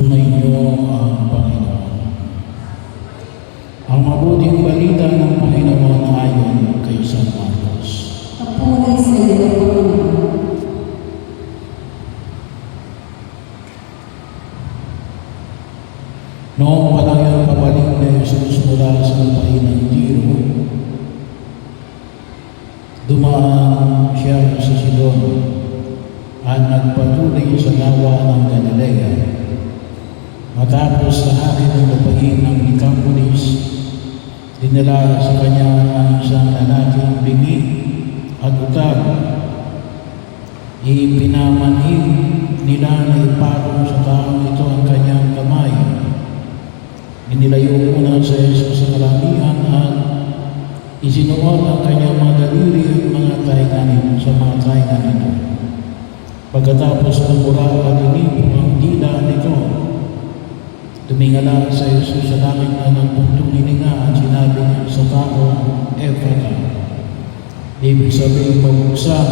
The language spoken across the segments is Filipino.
Sumainyo ang Panginoon. Ang mabuting balita ng Panginoon ayon kay San Marcos. Papuri sa iyo, Panginoon. Noong panahon yun, pabalik na Jesus mula sa lupain ng Tiro, dumaan siya sa Sidon at nagpatuloy sa lawa ng Galilea. Matapos lahatin ng lupain ng Decapolis, dinala sa kanya ang isang lalaking bingi at utang. Ipinamanhig nila na ipatong sa taong ito ang kanyang kamay. Inilayo muna sa Jesus sa kalamian at isinuot ang kanyang mga daliri at mga tainganin sa mga taingan nito. Pagkatapos ng mura at inipo ang dila nito, tumingala sa Jesus sa langit na nagpuntong hininga at sinabi niya sa tao, Ephata. Ibig sabihin, pabuksan,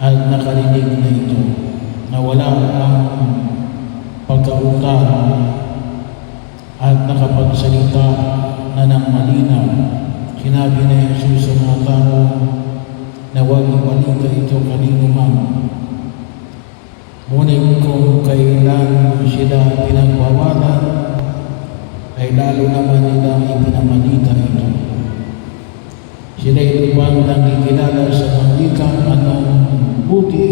at nakarinig na ito, na wala ang pagkautang at nakapagsalita na ng malinaw. Sinabi na Jesus sa mga tao na huwag ibalita ito kanino man. Ngunit kung kailan sila pinagbawalan, ay lalo naman nilang ipinamalita ito. Sila'y lubang nang ikilala sa panglikan anong buti